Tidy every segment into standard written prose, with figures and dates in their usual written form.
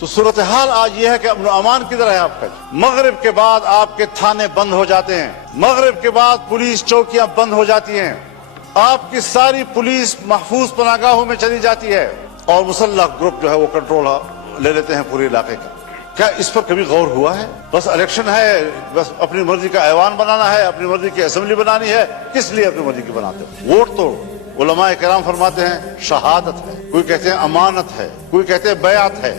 تو صورتحال آج یہ ہے کہ امن و امان کدھر ہے آپ کا؟ مغرب کے بعد آپ کے تھانے بند ہو جاتے ہیں، مغرب کے بعد پولیس چوکیاں بند ہو جاتی ہیں، آپ کی ساری پولیس محفوظ پناہگاہوں میں چلی جاتی ہے اور مسلح گروپ جو ہے وہ کنٹرول لے لیتے ہیں پورے علاقے کا۔ کیا اس پر کبھی غور ہوا ہے؟ بس الیکشن ہے، بس اپنی مرضی کا ایوان بنانا ہے، اپنی مرضی کی اسمبلی بنانی ہے۔ کس لیے اپنی مرضی کی بناتے ہو؟ ووٹ تو علماء کرام فرماتے ہیں شہادت ہے، کوئی کہتے ہیں امانت ہے، کوئی کہتے ہیں بیعت ہے۔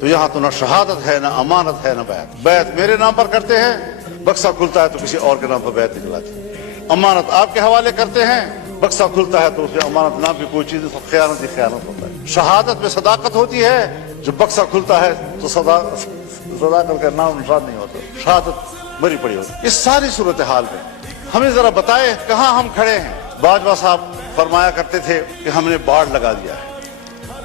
تو یہاں تو نہ شہادت ہے، نہ امانت ہے، نہ بیعت۔ بیعت میرے نام پر کرتے ہیں، بکسہ کھلتا ہے تو کسی اور کے نام پر بیعت نکلاتے ہیں۔ امانت آپ کے حوالے کرتے ہیں، بکسہ کھلتا ہے تو اس میں امانت نام کی کوئی چیز خیانت ہی خیانت ہوتا ہے۔ شہادت میں صداقت ہوتی ہے، جو بکسہ کھلتا ہے تو صداقت کا نام نشان نہیں ہوتا، شہادت مری پڑی ہوتی ہے۔ اس ساری صورتحال میں ہمیں ذرا بتائے کہاں ہم کھڑے ہیں؟ باجوہ صاحب فرمایا کرتے تھے کہ ہم نے باڑ لگا دیا ہے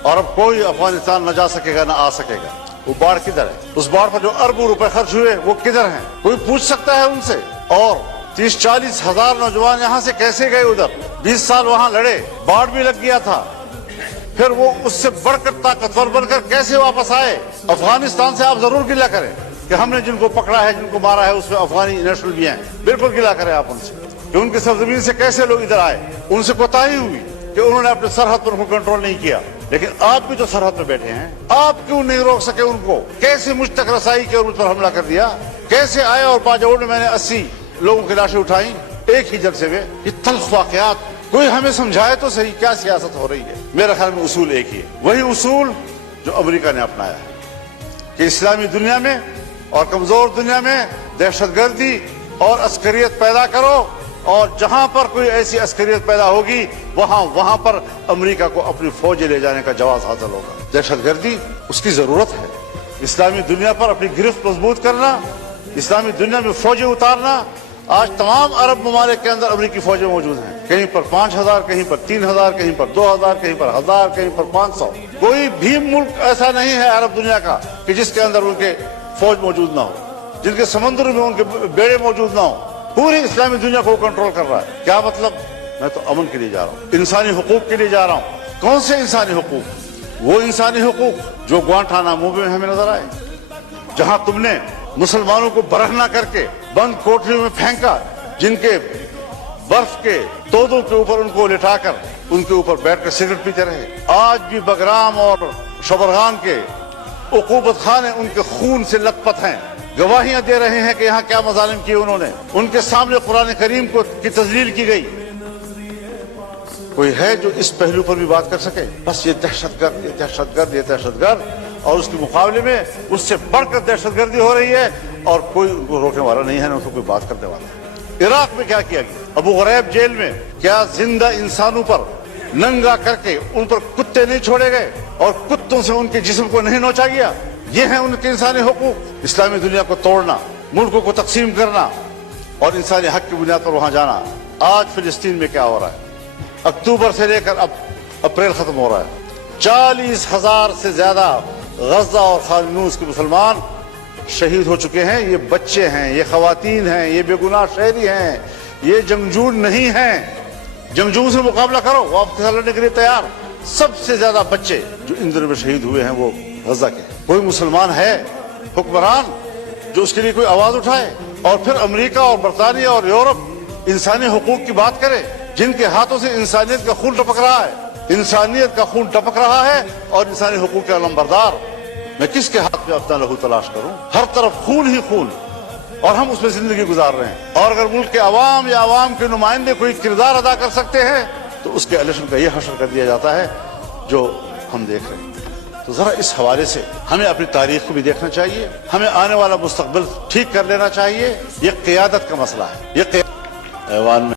اور اب کوئی افغانستان نہ جا سکے گا نہ آ سکے گا۔ وہ باڑ کدھر ہے؟ اس باڑ پر جو اربوں روپے خرچ ہوئے وہ کدھر ہیں؟ کوئی پوچھ سکتا ہے ان سے؟ اور 30-40 ہزار نوجوان یہاں سے کیسے گئے ادھر؟ 20 سال وہاں لڑے، باڑ بھی لگ گیا تھا، پھر وہ اس سے بڑھ کر طاقتور بن کر کیسے واپس آئے؟ افغانستان سے آپ ضرور گلہ کریں کہ ہم نے جن کو پکڑا ہے، جن کو مارا ہے، اس میں افغانی نیشنل بھی ہیں، بالکل گلہ کریں آپ ان سے کہ ان کی سرزمین سے کیسے لوگ ادھر آئے۔ ان سے کوتاہی ہوئی کہ انہوں نے اپنے سرحد پر ان کو کنٹرول نہیں کیا، لیکن آپ بھی تو سرحد پہ بیٹھے ہیں، آپ کیوں نہیں روک سکے ان کو؟ کیسے مجھ تک رسائی کی اور مجھ پر حملہ کر دیا؟ کیسے آئے اور باجوڑ میں نے 80 لوگوں کی لاشیں اٹھائیں ایک ہی جلسے میں؟ یہ تلخ واقعات کوئی ہمیں سمجھائے تو صحیح کیا سیاست ہو رہی ہے؟ میرے خیال میں اصول ایک ہی ہے، وہی اصول جو امریکہ نے اپنایا ہے کہ اسلامی دنیا میں اور کمزور دنیا میں دہشت گردی اور عسکریت پیدا کرو، اور جہاں پر کوئی ایسی عسکریت پیدا ہوگی وہاں پر امریکہ کو اپنی فوجیں لے جانے کا جواز حاصل ہوگا۔ دہشت گردی اس کی ضرورت ہے، اسلامی دنیا پر اپنی گرفت مضبوط کرنا، اسلامی دنیا میں فوجیں اتارنا۔ آج تمام عرب ممالک کے اندر امریکی فوجیں موجود ہیں، کہیں پر 5000، کہیں پر 3000، کہیں پر 2000، کہیں پر 1000، کہیں پر 500۔ کوئی بھی ملک ایسا نہیں ہے عرب دنیا کا کہ جس کے اندر ان کے فوج موجود نہ ہو، جن کے سمندر میں ان کے بیڑے موجود نہ ہو۔ پوری اسلامی دنیا کو کنٹرول کر رہا ہے۔ کیا مطلب؟ میں تو امن کے لیے جا رہا ہوں، انسانی حقوق کے لیے جا رہا ہوں۔ کون سے انسانی حقوق؟ وہ انسانی حقوق جو گوانٹانامو میں ہمیں نظر آئے، جہاں تم نے مسلمانوں کو برہنہ کر کے بند کوٹریوں میں پھینکا، جن کے برف کے تودوں کے اوپر ان کو لٹا کر ان کے اوپر بیٹھ کر سگریٹ پیتے رہے۔ آج بھی بگرام اور شبرغان کے عقوبت خانے ان کے خون سے لت پت ہیں، گواہیاں دے رہے ہیں کہ یہاں کیا مظالم کیے انہوں نے، ان کے سامنے قرآن کریم کی تذلیل کی گئی۔ کوئی ہے جو اس پہلو پر بھی بات کر سکے؟ بس یہ دہشت گرد، یہ دہشت گرد، یہ دہشت گرد، اور اس کے مقابلے میں اس سے بڑھ کر دہشت گردی ہو رہی ہے اور کوئی ان کو روکنے والا نہیں ہے، نہ اس کو کوئی بات کرنے والا ہے۔ عراق میں کیا کیا گیا؟ ابو غریب جیل میں کیا زندہ انسانوں پر ننگا کر کے ان پر کتے نہیں چھوڑے گئے اور کتوں سے ان کے جسم کو نہیں نوچا گیا؟ یہ ہیں ان کے انسانی حقوق۔ اسلامی دنیا کو توڑنا، ملکوں کو تقسیم کرنا اور انسانی حق کی بنیاد پر وہاں جانا۔ آج فلسطین میں کیا ہو رہا ہے؟ اکتوبر سے لے کر اب اپریل ختم ہو رہا ہے، 40,000 سے زیادہ غزہ اور خان یونس کے مسلمان شہید ہو چکے ہیں۔ یہ بچے ہیں، یہ خواتین ہیں، یہ بے گناہ شہری ہیں، یہ جنگجو نہیں ہیں۔ جنگجو سے مقابلہ کرو، وہ آپ کے ساتھ لڑنے کے لیے تیار۔ سب سے زیادہ بچے جو ان دنوں میں شہید ہوئے ہیں وہ غزہ کے۔ کوئی مسلمان ہے حکمران جو اس کے لیے کوئی آواز اٹھائے؟ اور پھر امریکہ اور برطانیہ اور یورپ انسانی حقوق کی بات کرے، جن کے ہاتھوں سے انسانیت کا خون ٹپک رہا ہے، انسانیت کا خون ٹپک رہا ہے اور انسانی حقوق کے علمبردار میں کس کے ہاتھ میں اپنا لہو تلاش کروں؟ ہر طرف خون ہی خون، اور ہم اس میں زندگی گزار رہے ہیں۔ اور اگر ملک کے عوام یا عوام کے نمائندے کوئی کردار ادا کر سکتے ہیں تو اس کے الیکشن کا یہ حشر کر دیا جاتا ہے جو ہم دیکھ رہے ہیں۔ تو ذرا اس حوالے سے ہمیں اپنی تاریخ کو بھی دیکھنا چاہیے، ہمیں آنے والا مستقبل ٹھیک کر لینا چاہیے۔ یہ قیادت کا مسئلہ ہے، یہ ایوان میں